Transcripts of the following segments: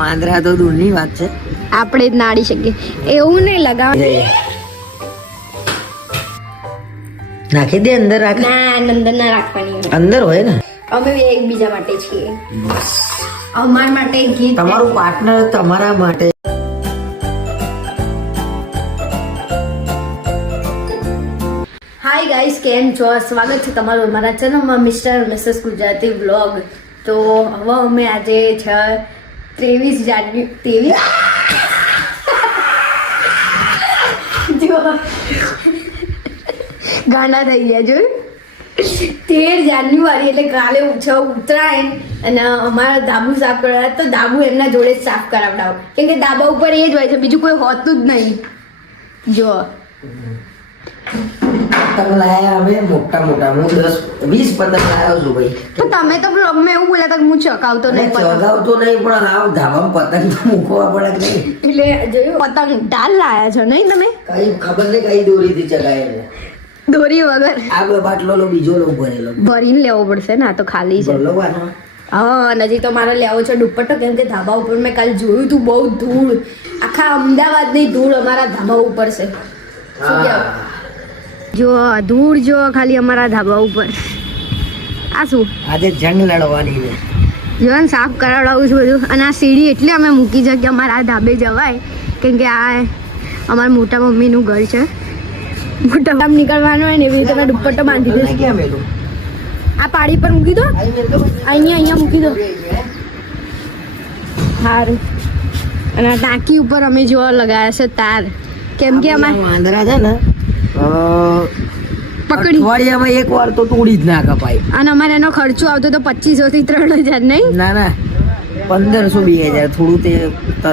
વાંદરા તો દૂરની વાત છે, આપણે જ નાડી શકીએ એવું નહીં લગાવ. નાખી દે અંદર, રાખ. ના અંદર ના રાખવાની, અંદર હોય ને. અમે એકબીજા માટે છીએ, અમાર માટે ગીત. તમારું પાર્ટનર તમારા માટે. હાય ગાઈસ, કેમ છો? સ્વાગત છે તમારું અમારા ચેનલમાં મિસ્ટર મિસેસ ગુજરાતી વ્લોગ. તો હવે અમે આજે છે 23 જાન્યુઆરી જો ગાના થઈ ગયા જો 13 જાન્યુઆરી એટલે કાલે છે ઉત્તરાયણ અને અમારા ધાબુ સાફ કરવા તો ધાબુ એમના જોડે જ સાફ કરાવડાવો કેમ કે ધાબા ઉપર એ જ હોય છે, બીજું કોઈ હોતું જ નહીં. જો પતંગ લાયા અમે મોટા મોટા, હું 10-20 પતંગ લાવ્યો છું ભાઈ. તો તમે તો બ્લોગમાં એવું બોલ્યા હતા કે હું ચકાવતો નહીં, ચગાવતો નહીં, પણ આ ધાબામાં પતંગ તો મૂકવા પડે કે નહીં. એટલે જોયું પતંગ ડાલ લાયા છો નહીં તમે? કઈ ખબર નહીં કઈ દોરીથી ચગાય. દોરી વગર આ બે બાટલો લો, બીજો લો ભરેલો ભરીને લેવો પડશે ને, આ તો ખાલી છે. હા નજી તો મારે લેવો છે દુપટ્ટો, કેમ કે ધાબા ઉપર મેં કાલે જોયું તું બહુ ધૂળ, આખા અમદાવાદની ધૂળ અમારા ધાબા ઉપર છે. શું કહેવું? જો ધૂળ જો ખાલી અમારા ધાબા ઉપર. આ શું આજે જંગ લડવાની છે. જો સાફ કરાવડાવું છું બધું. અને આ સીડી એટલે અમે મૂકી છે કે અમારા આ ધાબે જવાય, કેમ કે આ અમારા મોટા મમ્મીનું ઘર છે. મોટા કામ નીકળવાનું હોય ને એવી રીતે દુપટ્ટો બાંધી દે. આ પાડી પર મૂકી દો, અહીંયા મૂકી દો. સારું. અને આ ટાંકી ઉપર અમે જો લગાવ્યા છે તાર, કેમ કે અમારે વાંદરા છે ને પકડી અઠવાડિયામાં એક વાર તો તોડી જ ના કપાય. અને અમારે એનો ખર્ચો આવતો તો 2500 થી 3000 નહીં. ના 1500-2000 થોડું તે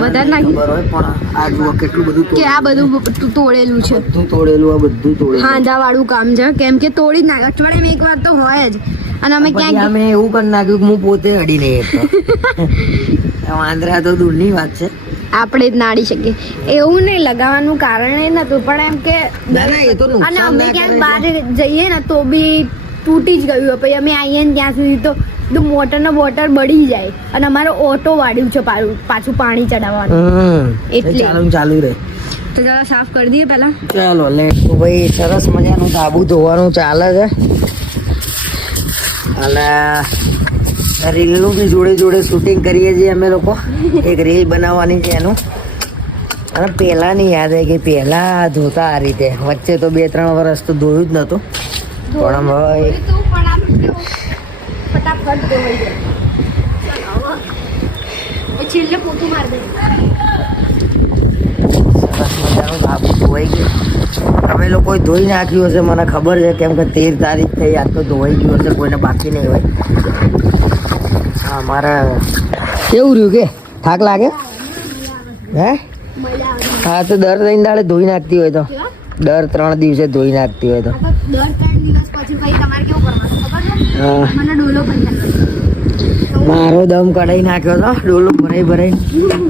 વધારે નાખી ખબર હોય, પણ આ જુઓ કેટલું બધું કે આ બધું તોડેલું છે, બધું તોડેલું, આ બધું તોડેલું. હાંજા વાળું કામ છે, કેમ કે તોડી જ નાખે અઠવાડિયામાં એક વાર તો હોય જ. અને અમે ક્યાંક અમે એવું કરી નાખ્યું કે હું પોતે અડી નહીં શકતો. વાંદરા તો દૂરની વાત છે, આપણે જ નાડી શકીએ એવું નહીં લગાવવાનું કારણ એ નતું, પણ એમ કે અને અમે ક્યાંક બહાર જઈએ ને તો બી તૂટી જ ગયું. પછી અમે આવીએ ને ત્યાં સુધી તો મોટરનો બોટર બળી જાય, અને અમારો ઓટો વાળ્યું છે પાછું પાણી ચડાવવાનું, એટલે ચાલુ રહે. તો જરા સાફ કરી દઈએ પહેલા. ચાલો લેટ. તો ભાઈ સરસ મજાનું ધાબુ ધોવાનું ચાલે છે, અને રીલનું બી જોડે જોડે શૂટિંગ કરીએ છીએ અમે લોકો. એક રીલ બનાવવાની છે એનું. અને પહેલાંની યાદ આવી કે પહેલાં ધોતા આ રીતે, વચ્ચે તો 2-3 વર્ષ તો ધોયું જ નહોતું, પણ હવે ફટાફટ ધોવાઈ જાય. છેલ્લે પોતું મારી દે. સરસ મજાનું ધાબુ ધોવાઈ ગયું. તમે લોકોએ ધોઈ નાખ્યું હશે મને ખબર છે, કેમ કે 13 તારીખ થઈ, આજ તો ધોવાઈ ગયું હશે, કોઈને બાકી નહીં હોય. હા મારા કેવું રહ્યું કે થાક લાગે હે? હા તો દર 3 દાડે ધોઈ નાખતી હોય તો, દર 3 દિવસે ધોઈ નાખતી હોય તો. હા મારો દમ કઢાઈ નાખ્યો તો, ડોલો ભરાઈ.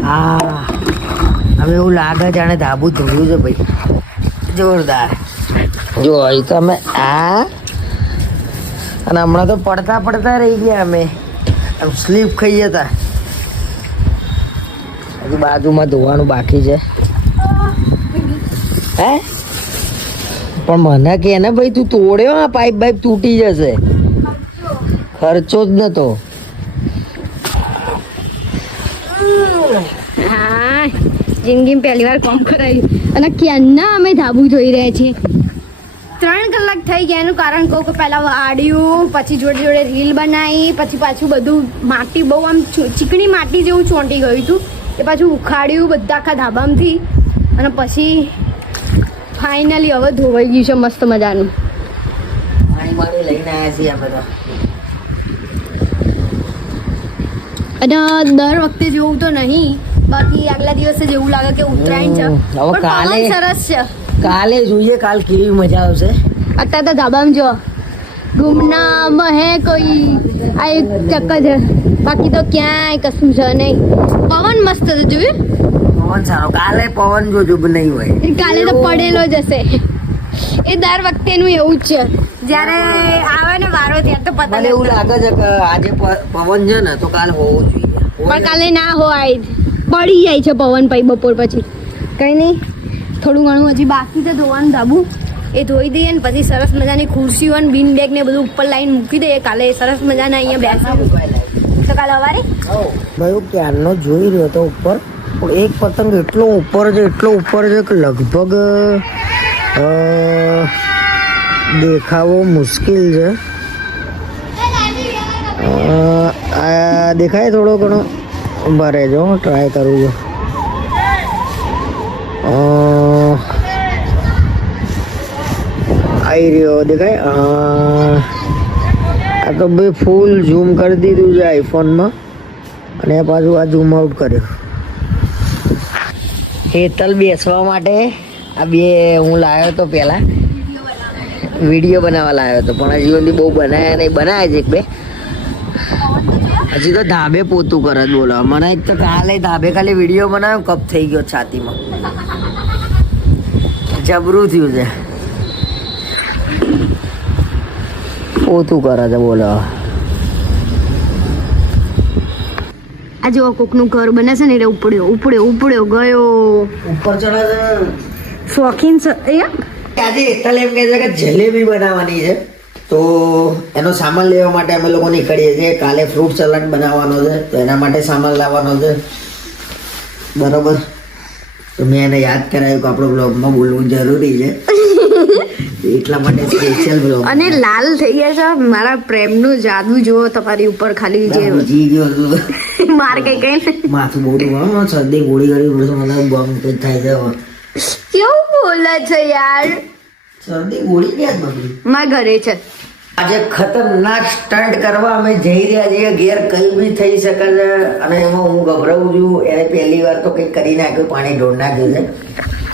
હા હવે એવું લાગે જાણે ધાબુ ધોયું છે ભાઈ, જોરદાર. જો અહીં તો અમે આ, અને હમણાં તો પડતા રહી ગયા અમે, આમ સ્લીપ ખાઈ જતા. હજુ બાજુમાં ધોવાનું બાકી છે. હે પણ મને કે ને ભાઈ તું તોડ્યો, આ પાઇપ તૂટી જશે. ખર્ચો જ નતો. હા જિંદગીમાં પહેલી વાર કામ કરાયું. અને ક્યારના અમે ધાબુ ધોઈ રહ્યા છીએ. 3 કલાક થઈ ગયા. એનું કારણ કહું કે પહેલાં વાળ્યું, પછી જોડે જોડે રીલ બનાવી, પછી પાછું બધું માટી બહુ આમ ચીકણી માટી જેવું ચોંટી ગયું હતું, એ પાછું ઉખાડ્યું બધા આખા ધાબામાંથી, અને પછી ફાઇનલી હવે ધોવાઈ ગયું છે મસ્ત મજાનું. લઈને આવ્યા છીએ અમે તો. અને દર વખતે જેવું તો નહીં, બાકી આગલા દિવસે જેવું લાગે કે ઉત્તરાયણ છે. હવે કાલે સરસ છે, કાલે જોઈએ કાલ કેવી મજા આવશે. અત્યારે તો ધાબામાં જો ગુમનામ હે કોઈ આ એક ચક્ક છે, બાકી તો ક્યાંય કશું છે નહીં. પવન મસ્ત છે, જોયું પવન સારો. કાલે પવન જોજો નહીં હોય, કાલે તો પડેલો જ હશે. એ દર વખતેનું એવું જ છે, જ્યારે આવે ને વારો ત્યારે તો પતંગ એવું લાગે છે કે આજે પવન છે ને તો કાલ હોવું જોઈએ, પણ કાલે ના હોય. પડી જાય છે પવન પછી બપોર પછી કંઈ નહીં થોડું ઘણું હજી બાકી છે ધોવાનું ધાબુ એ ધોઈ દઈએ ને પછી સરસ મજાની ખુરશીઓ ને બિન બેગ ને બધું ઉપર લાઈન મૂકી દઈએ કાલે સરસ મજાના અહીંયા બેસી તો કાલે સવારે ભાઈ હું ક્યારનો જોઈ રહ્યો હતો ઉપર પણ એક પતંગ એટલો ઉપર છે કે લગભગ દેખાવો મુશ્કેલ છે આ દેખાય થોડો ઘણો ઉભા રહેજો ટ્રાય કરું છું આવી રહ્યો દેખાય આ તો ભાઈ ફૂલ ઝૂમ કરી દીધું છે આઈફોનમાં અને પાછું આ ઝૂમ આઉટ કર્યું હેતલ બેસવા માટે આ બે હું લાવ્યો હતો પહેલાં વિડીયો બનાવવા લાવ્યો હતો પણ હજી સુધી બહુ બનાવ્યા નહીં બનાવ્યા છે એક બે હજી તો ધાબે પોતું કરે જ બોલો મને એક તો કાલે ધાબે ખાલી વિડીયો બનાવ્યો કપ થઈ ગયો છાતીમાં જબરું થયું છે પોતું કરે છે બોલો આ જો કોકનું ઘર બને છે ને એટલે ઉપડ્યો ગયો ઉપર ચડે છે શોખીન છે આજે હેતલ એમ કહે છે કે જલેબી બનાવવાની છે તો એનો સામાન લેવા માટે અમે લોકો નીકળીએ છીએ કાલે ફ્રૂટ સલાડ બનાવવાનો છે તો એના માટે સામાન લાવવાનો છે બરોબર તો મેં એને યાદ કરાવ્યું કે આપણો બ્લોગમાં બોલવું જરૂરી છે એટલા માટે સ્પેશિયલ બ્લોગ અને લાલ થઈ ગયા છે મારા પ્રેમનું જાદુ જુઓ તમારી ઉપર ખાલી જે જી ગયો છું માર કઈ માથું બહુ દુખાવે શરદી ગોળી ગળી પડે મને બમ કંઈક થાય છે કેવું બોલે છે યાર શરદી ગોળી ક્યાં જ બગડી મારા ઘરે છે આજે ખતરનાક સ્ટન્ટ કરવા અમે જઈ રહ્યા છીએ ઘેર કઈ બી થઈ શકે છે અને એમાં હું ગભરાઉં છું એને પહેલી વાર તો કંઈક કરી નાખ્યું પાણી ઢોળ નાખ્યું છે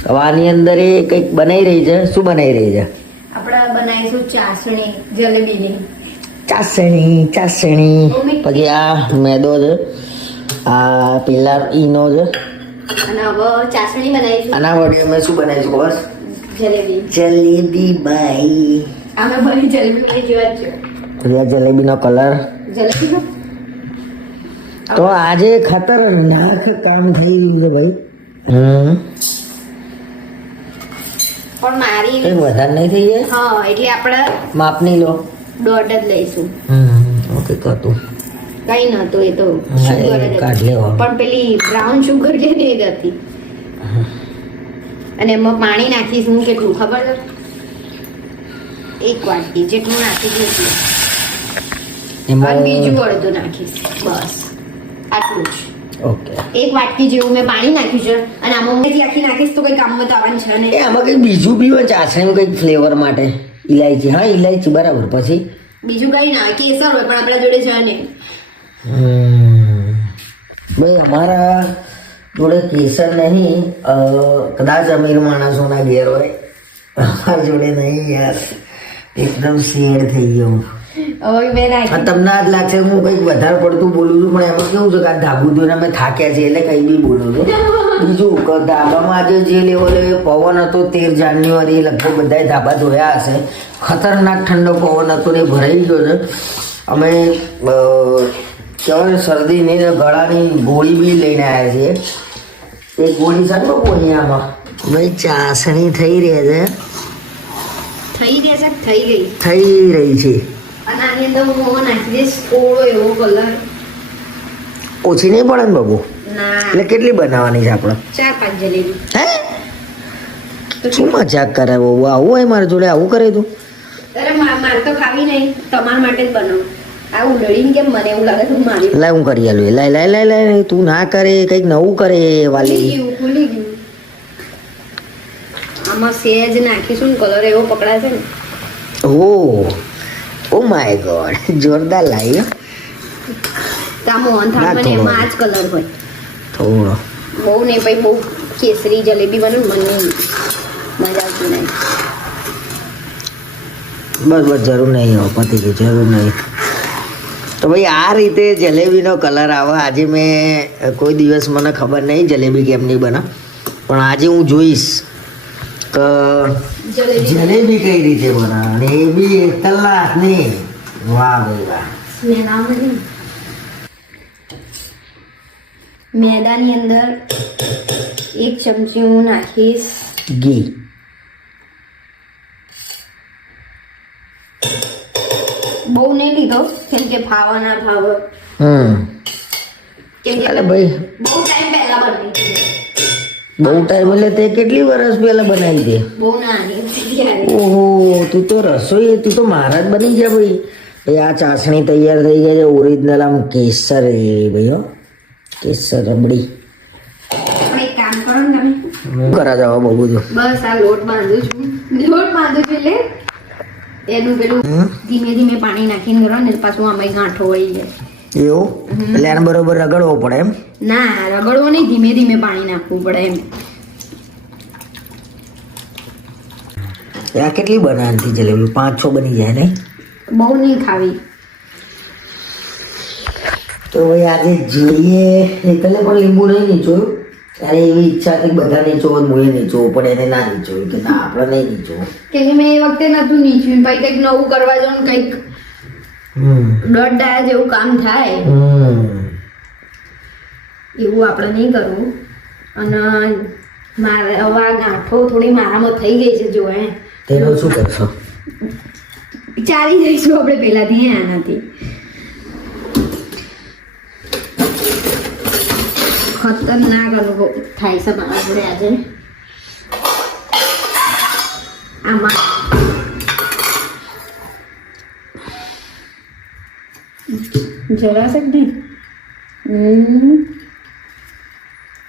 હવે આની અંદર એ કંઈક બનાવી રહી છે શું બનાવી રહી છે આપણે બનાવીશું ચાસણી જલેબીની ચાસણી પછી આ મેદો છે આ પેલા ઈનો છે અને હવે ચાસણી બનાવીશું આના વડે અમે શું બનાવીશું ખબર જલેબી જલેબી બાઈ અમે બની જલેબી બની જોવા જ પછી આ જલેબીનો કલર જલેબી તો આજે ખતરનાક કામ થઈ રહ્યું છે ભાઈ પણ મારી કંઈ વધારે નહીં થઈ જાય હા એટલે આપણે માપની લો દોઢ જ લઈશું ઓકે કરતું કઈ નતું એ તો હા, એ sugar જ હતી. કાઢ લેવાનું. પણ પેલી બ્રાઉન શુગર કે નહીં હતી અને એમાં પાણી નાખીશું કેટલું ખબર છે 1 વાટકી જેટલું નાખીશું એટલું. અને બીજું અડધું નાખીશ બસ આટલું જ ઓકે 1 વાટકી જેવું મેં પાણી નાખ્યું છે અને આમાં મેથી આખી નાખીશ તો કઈ કામમાં તો આવવાનું છે એ નહીં આમાં કંઈક બીજું બી હોય ચાસણીમાં કંઈક ફ્લેવર માટે ઇલાયચી હા ઇલાયચી બરાબર પછી બીજું કઈ ના કેસર હોય પણ આપણા જોડે છે નહીં ભાઈ અમારા જોડે કેસર નહીં કદાચ અમીર માણસોના ઘેર હોય અમારા જોડે નહીં યાર એકદમ શેડ થઈ ગયો હવે મેં નાખી તમને આજ લાગશે હું કંઈક વધારે પડતું બોલું છું પણ એમાં કેવું છે કે આ ધાબુ ધોઈને અમે થાક્યા છીએ એટલે કંઈ બી બોલું છું બીજું કે ધાબામાં આજે જે લેવલે પવન હતો 13 જાન્યુઆરી લગભગ બધાએ ધાબા ધોયા હશે ખતરનાક ઠંડો પવન હતો ને ભરાઈ ગયો છે અમે કહેવાય શરદીની ને ગળાની ગોળી બી લઈને આવ્યા છીએ એ ગોળી સાહેબ કોની આમાં ભાઈ ચાસણી થઈ રહી છે થઈ રહેશે થઈ ગઈ થઈ રહી છે અને આની અંદર હું મોં નાખી દઈશ થોડો એવો કલર ઓછી નહીં પડે ને બાબુ ના એટલે કેટલી બનાવવાની છે આપણે 4-5 જલેબી હે શું મજાક કરે બહુ આવું હોય મારા જોડે આવું કરે તું અરે મારે તો ખાવી નહીં તમારા માટે જ બનાવું આ ઉડળીને કેમ મને એવું લાગે છે મારી લાય હું કરી આલું લાય લાય લાય લાય તું ના કરે કંઈક નવું કરે વાલી ખુલી ગયું આમાં સેજ નાખીશું ને કલર એવો પકડાશે ને ઓ માય ગોડ જોરદાર લાવી ત્યાં મોહન થાળ બને એમાં આ જ કલર હોય થોડો બહુ નહીં ભાઈ બહુ કેસરી જલેબી બને ને મને મજા આવતી નહીં બસ જરૂર નહીં હવે પતી ગઈ જરૂર નહીં તો ભાઈ આ રીતે જલેબીનો કલર આવે આજે મેં કોઈ દિવસ મને ખબર નહીં જલેબી કેમની બને પણ આજે હું જોઈશ કે જલેબી કઈ રીતે બને અને એ બી કલાકની વાહ ભાઈ વાહ મેદાની અંદર 1 ચમચી હું નાખીશ ઘી. બહુ નહીં લીધો કેમ કે ફાવા ના ફાવ કેમ કે અરે ભાઈ બહુ ટાઈમ પહેલા બની બહુ ટાઈમ એટલે તે કેટલી વર્ષ પહેલા બનાવી દે? બહુ નાની હતી ત્યારે. ઓહો, તું તો રસોઈ, તું તો મારા જ બની ગયા ભાઈ. એ આ ચાસણી તૈયાર થઈ ગઈ છે ઓરિજિનલ, આમ કેસર ભાઈ હો, કેસર રબડી. પણ એક કામ કરો ને તમે, હું કરા જાવ બહુ બધું? બસ આ લોટ બાંધું છું એટલે એનું પેલું ધીમે ધીમે પાણી નાખીને કરો ને પાછું આમાં ગાંઠો વળી જાય. એવું? એટલે આને બરોબર રગડવો પડે એમ? ના, રગડવો નહીં, ધીમે ધીમે પાણી નાખવું પડે એમ. આ કેટલી બનાવતી જલેબી? 5-6 બની જાય નહીં? બહુ નહીં ખાવી. તો ભાઈ આજે જોઈએ. એટલે પણ લીંબુ નહીં નીચોયું. ત્યારે એવી ઈચ્છા હતી બધા નીચોવો, હું નીચોવું પણ એને ના નીચોયું કે ના આપણે નહીં નીચોવું. કે મેં એ વખતે નતું નીચવ્યું, ભાઈ કંઈક નવું કરવા જાઉં ને કંઈક દોઢ ડાયા જેવું કામ થાય એવું આપણે નહીં કરવું. અને મારે હવે આ ગાંઠો થોડી મારામાં થઈ ગઈ છે જો તેનું શું કરશો? ચાલી જઈશું આપણે પહેલાથી આનાથી. ખતરનાક અનુભવ થાય છે મારા જોડે આજે. આમાં જરા શકતી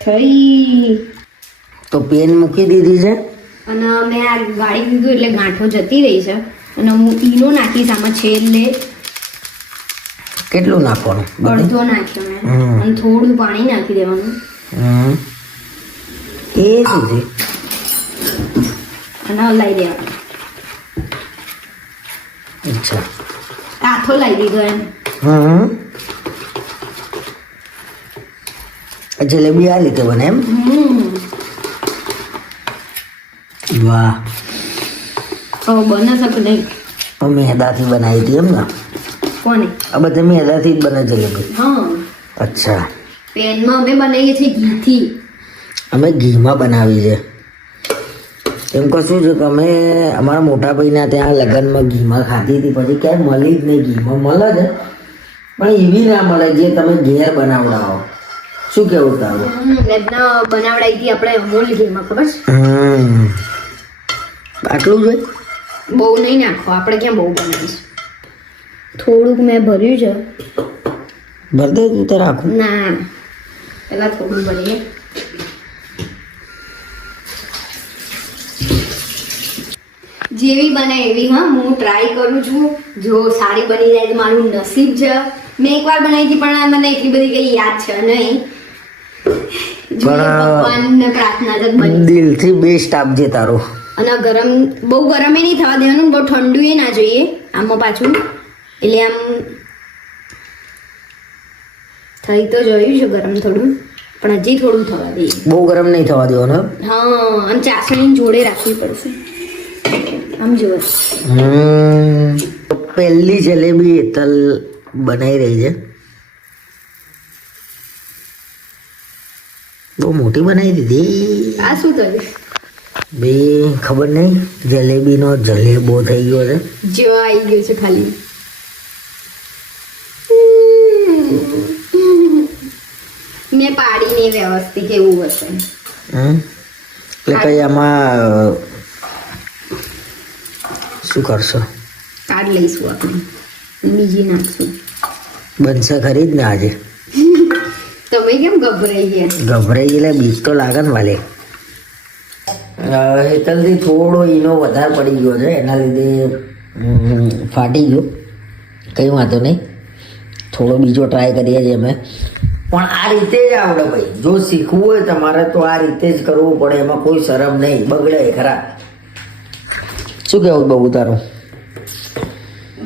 થઈ. તો પેન મૂકી દીધી છે અને મેં આ ગાળી દીધું એટલે ગાંઠો જતી રહી છે. અને હું ઈનો નાખીશ આમાં છેલ્લે. કેટલું નાખવાનું? અડધો નાખ્યો મેં અને થોડું પાણી નાખી દેવાનું. એ શું છે? અને હલાવી દેવાનું. અચ્છા, કાથો લાવી દીધો એમ. જલેબી આ રીતે બને એમ? વાહ. બને શકે નહીં. મેદાથી બનાવી હતી એમ ને? કોને? આ બધા મેદાથી જ બને જલેબી? હા. અચ્છા. પેનમાં અમે બનાવીએ છીએ ઘીથી. અમે ઘીમાં બનાવી છે. એમ કશું છે કે અમે અમારા મોટા ભાઈના ત્યાં લગ્નમાં ઘીમાં ખાધી હતી, પછી ક્યાંય મળી જ નહીં. ઘીમાં મળે છે પણ એવી ના મળે જે તમે ઘેર બનાવડાવો. શું કેવું તારું? બનાવડાવી હતી આપણે અમૂલ ઘીમાં, ખબર છે? આટલું જ હોય? બહુ નહીં નાખો, આપણે ક્યાં બહુ બનાવીશું. થોડુંક મેં ભર્યું છે. ભર દે તું તો રાખું. ના, પેલા થોડું ભરીએ. જેવી બને એવી. હા, હું ટ્રાય કરું છું. જો સારી બની જાય તો મારું નસીબ છે. મેં એકવાર બનાવી હતી પણ મને એટલી બધી કઈ યાદ છે નહીં. ભગવાનને પ્રાર્થના જ બની. દિલથી બેસ્ટ આપજે તારું. અને ગરમ, બહુ ગરમે નહીં થવા દેવાનું, બહુ ઠંડુ એ ના જોઈએ આમાં પાછું. એટલે આમ થઈ તો જોયું છે ગરમ થોડું, પણ હજી થોડું થવા દઈએ. બહુ ગરમ નહીં થવા દેવાનું. હા, આમ ચાસણી જોડે રાખવી પડશે. આમ જુઓ. પહેલી જલેબી હેતલ બનાવી રહી છે. બહુ મોટી બનાવી દીધી. આ શું થયું? બે ખબર નહીં, જલેબીનો જલેબો થઈ ગયો છે. જો આવી ગયું છે ખાલી. મેં પાડી નહીં વ્યવસ્થિત, એવું હશે. એટલે કઈ આમાં શું કરશો? કાઢ લઈશું આપણે, બીજી નાખશું. બનશે ખરી જ ને આજે? તમે કેમ ગભરાઈ ગયા? ગભરાઈ એટલે બીક તો લાગે ને વાલે. હેતલથી થોડો ઈનો વધારે પડી ગયો છે, એના લીધે ફાટી ગયો. કંઈ વાંધો નહીં, થોડો બીજો ટ્રાય કરીએ છીએ અમે. પણ આ રીતે જ આવડે ભાઈ. જો શીખવું હોય તમારે તો આ રીતે જ કરવું પડે, એમાં કોઈ શરમ નહીં. બગડે ખરા. શું કહેવું બહુ તારું?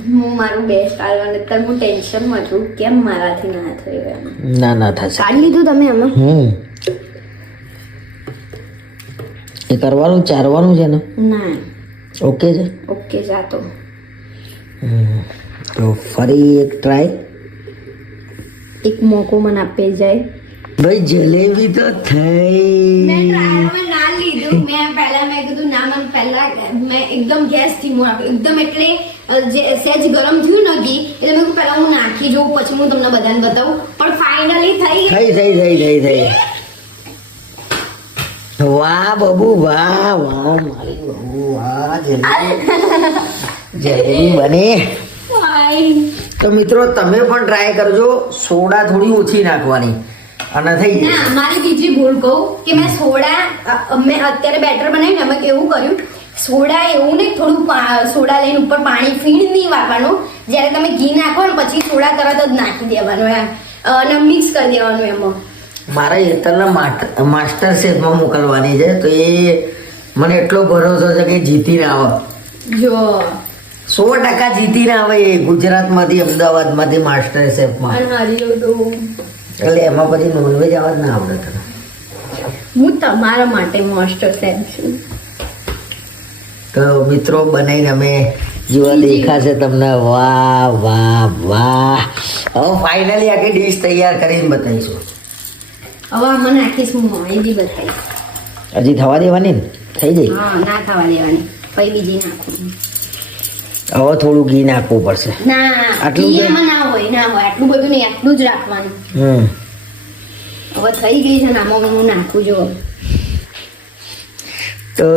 હું મારું બેસ્ટ આવવાનું અત્યારે હું ટેન્શનમાં છું, કેમ મારાથી ના થયું. ના ના થશે. કાઢી લીધું તમે આમાં? એ કરવાનું, ચારવાનું છે ને? ના. ઓકે છે? ઓકે, જાતો. તો ફરી એક ટ્રાય. એક મોકો મને આપે જાય. ભાઈ જલેબી તો થઈ. મેં ટ્રાયલમાં ના લીધું. મેં કીધું ના, મને પહેલા મેં એકદમ ગેસ ધીમો રાખ્યો. એકદમ એટલે જે સહેજ ગરમ થયું ને ઘી, એટલે મેં કીધું પહેલા હું નાખી જોઉં, પછી હું તમને બધાને બતાવું. પણ ફાઇનલી થઈ. વાહ બબુ વાહ વાહ મારી બબુ વાહ જલેબી બની. તો મિત્રો તમે પણ ટ્રાય કરજો. સોડા થોડી ઓછી નાખવાની અને થઈ જાય. ના, મારી બીજી ભૂલ કહું કે મેં સોડા મેં અત્યારે બેટર બનાવ્યું ને, અમે કેવું કર્યું, સોડા એવું નહીં, થોડું સોડા લઈને ઉપર પાણી ફીણ નહીં વાપરવાનું. જ્યારે તમે ઘી નાખો ને પછી સોડા તરત જ નાખી દેવાનું એમ, અને મિક્સ કરી દેવાનું એમાં. મારા હેતલના માસ્ટર શેફમાં મોકલવાની છે, તો એ મને એટલો ભરોસો છે કે જીતીને આવે. જો 100% જીતીને આવે એ ગુજરાતમાંથી, અમદાવાદમાંથી માસ્ટર શેફમાં. અને હરિયો તો એટલે એમાં પછી નોનવેજ આવવા જ ના આવડે તને. હું તમારા માટે માસ્ટર શેફ છું. તો મિત્રો બનાવીને અમે જેવા દેખાશે તમને. વાહ વાહ વાહ. હવે ફાઇનલી આખી ડીશ તૈયાર કરીને બતાવીશું. હવે આમાં નાખીશ હું મોળી બતાવીશ. હજી થવા દેવાની ને? થઈ જાય. હા, ના થવા દેવાની, પછી બીજી નાખું. હવે થોડું ઘી નાખવું પડશે. ના, આટલું ઘી એમાં ના હોય, આટલું બધું નહીં, આટલું જ રાખવાનું. હવે થઈ ગઈ છે ને, આમાં હું નાખું જો. તો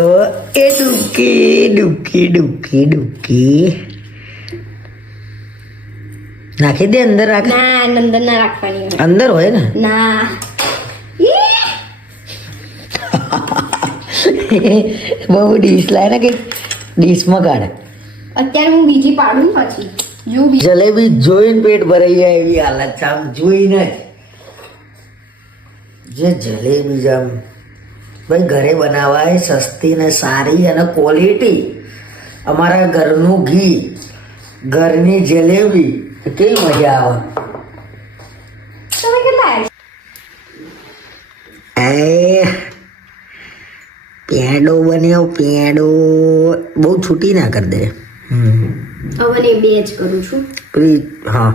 એ ડૂબકી ડૂબકી ડૂબકી ડૂબકી નાખી દે. અંદર રાખ. ના, અંદર ના રાખવાની હોય. અંદર હોય ને? ના. બહુ ડીશ લાય ને, કે ડીશમાં કાઢે. અત્યારે હું બીજી પાડું પછી જો જલેબી જોઈને પેટ ભરાઈ જાય એવી હાલત છે. આમ જોઈને જે જલેબી છે આમ ભાઈ ઘરે બનાવાય, સસ્તી ને સારી અને ક્વોલિટી. અમારા ઘરનું ઘી, ઘરની જલેબી, કેવી મજા આવે. તમે કેટલા પેડો બન્યો પેડો. બહુ છૂટી ના કરી દે. હવે ને બે જ કરું છું. હા,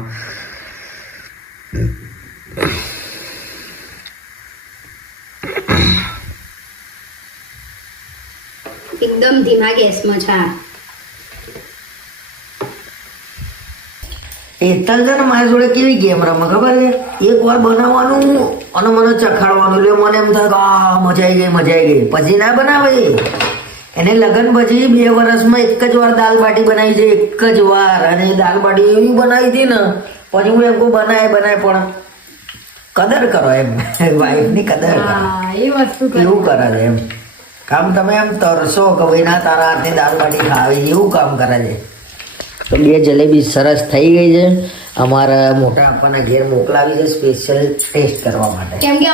એકદમ ધીમા ગેસમાં છે. હેતલ છે ને મારી જોડે કેવી ગેમ રમે ખબર છે? એક વાર બનાવવાનું અને મને ચખાડવાનું, એટલે મને એમ થાય કે આ મજા આવી ગઈ. પછી ના બનાવે. એને લગન પછી 2 વર્ષમાં એક જ વાર દાલ બાટી બનાવી છે, એક જ વાર. અને દાલ બાટી એવી બનાવી હતી ને, પછી હું એમ કહું બનાય પણ કદર કરો એમ. વાઈફની કદર કરો. એ વસ્તુ એવું કરે છે એમ કામ. તમે એમ તરસો કે ભાઈ ના તારા હાથની દાલ બાટી ખાવી, એવું કામ કરે છે. તો 2 જલેબી સરસ થઈ ગઈ છે. અમારા મોટા આપવાના ઘેર મોકલાવી છે સ્પેશિયલ ટેસ્ટ કરવા માટે. કેમ કે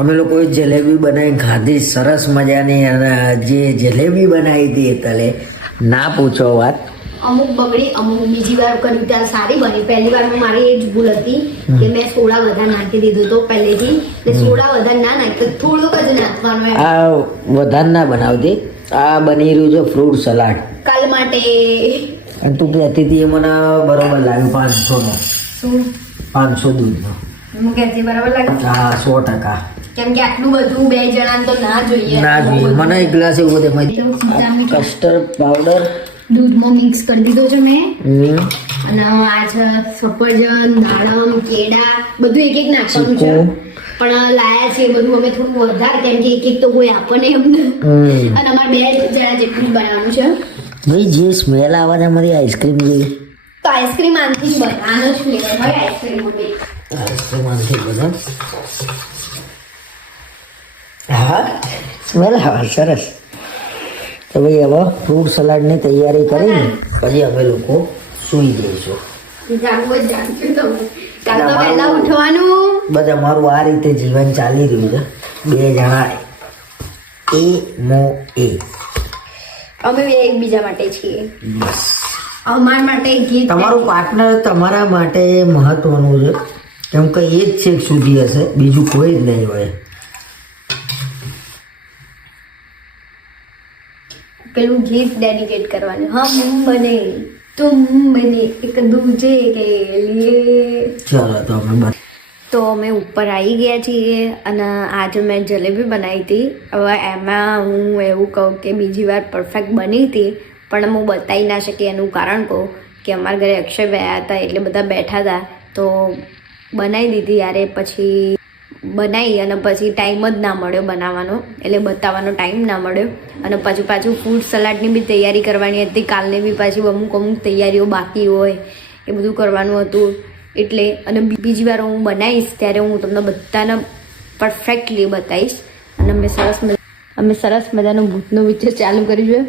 અમે લોકોએ જલેબી બનાવી ખાધી સરસ મજાની. અને જે જલેબી બનાવી હતી હેતલે, ના પૂછો વાત. અમુક બગડી, અમુક બીજી વાર કરી ત્યાં સારી બની. પહેલી વારમાં મારી એ જ ભૂલ હતી કે મેં સોડા વધારે નાખી દીધું તો પહેલેથી. એટલે સોડા વધારે ના નાખી, થોડુંક જ નાખવાનું. આ વધારે ના બનાવતી. આ બની રહ્યું છે ફ્રૂટ સલાડ કાલ માટે. અને તું કહેતી હતી એ મને બરોબર લાગ્યું. 500 નો. શું? 500 દૂધનો. હું કહેતી બરાબર લાગે? હા, 100%. કેમ કે આટલું બધું 2 જણાને તો ના જોઈએ. ના જોઈએ. મને એક ગ્લાસ એવું બધે કસ્ટર્ડ પાવડર દૂધમાં મિક્સ કરી દીધો છે મેં. અને આ છે સફરજન, દાડમ, કેળા, બધું એક એક નાખવાનું છે. પણ લાયા છે બધું અમે થોડું વધારે, કેમ કે એક તો કોઈ આપે નહીં અમને. અને અમારે 2 જણા જેટલું જ બનાવવાનું છે. ભાઈ જે સ્મેલ આવે છે મારી આઈસ્ક્રીમ જેવી. તો આઈસ્ક્રીમ આનથી જ બનાવવાનો જ ફ્લેવર હોય આઈસ્ક્રીમ. આનથી બધા હા સ્મેલ આવે સરસ. તો ભાઈ હવે ફ્રૂટ સલાડની તૈયારી કરીને પછી અમે લોકો સૂઈ જઈશું. પહેલા ઉઠવાનું. બધા મારું આ રીતે જીવન ચાલી રહ્યું છે. 2 જણા અમે એકબીજા માટે છીએ. અમારા માટે ગીત. તમારું પાર્ટનર તમારા માટે મહત્વનું છે, કેમ કે એ જ છેક સુધી હશે, બીજું કોઈ જ નહીં હોય. પેલું ગીત ડેડિકેટ કરવાનું. હમ બને તુમ બને એક દૂજે કે લીએ. ચાલો તો અમે તો અમે ઉપર આવી ગયા છીએ અને આજે મેં જલેબી બનાવી હતી. હવે એમાં હું એવું કહું કે બીજી વાર પરફેક્ટ બની હતી, પણ હું બતાવી ના શકી. એનું કારણ કહું કે અમારા ઘરે અક્ષયભાઈ આવ્યા હતા એટલે બધા બેઠા હતા, તો બનાવી દીધી યારે. પછી બનાવી અને પછી ટાઈમ જ ના મળ્યો બનાવવાનો, એટલે બતાવવાનો ટાઈમ ના મળ્યો. અને પાછું ફ્રૂટ સલાડની બી તૈયારી કરવાની હતી. કાલની બી પાછી અમુક તૈયારીઓ બાકી હોય એ બધું કરવાનું હતું એટલે. અને બીજી વાર હું બનાવીશ ત્યારે હું તમને બધાને પરફેક્ટલી બતાવીશ. અને અમે સરસ મજાનું ભૂતનું પિક્ચર ચાલુ કર્યું છે.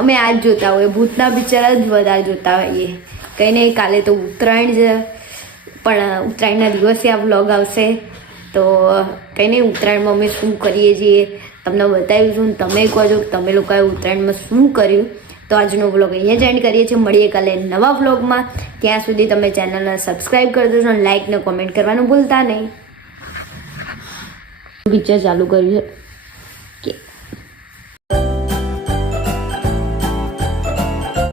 અમે આ જ જોતા હોઈએ, ભૂતના પિક્ચર જ વધારે જોતા હોઈએ. કંઈ નહીં, કાલે તો ઉત્તરાયણ છે, પણ ઉત્તરાયણના દિવસે આ વ્લોગ આવશે. તો કંઈ નહીં, ઉત્તરાયણમાં અમે શું કરીએ છીએ તમને બતાવીશું. તમે કહો છો કે તમે લોકોએ ઉત્તરાયણમાં શું કર્યું. તો આજનો વ્લોગ અહીંયા જ એન્ડ કરીએ છીએ. મળીએ કાલે નવા વ્લોગમાં. ત્યાં સુધી તમે ચેનલને સબસ્ક્રાઈબ કરી દેજો અને લાઇક ને કોમેન્ટ કરવાનું ભૂલતા નહીં. પિક્ચર ચાલુ કર્યું છે.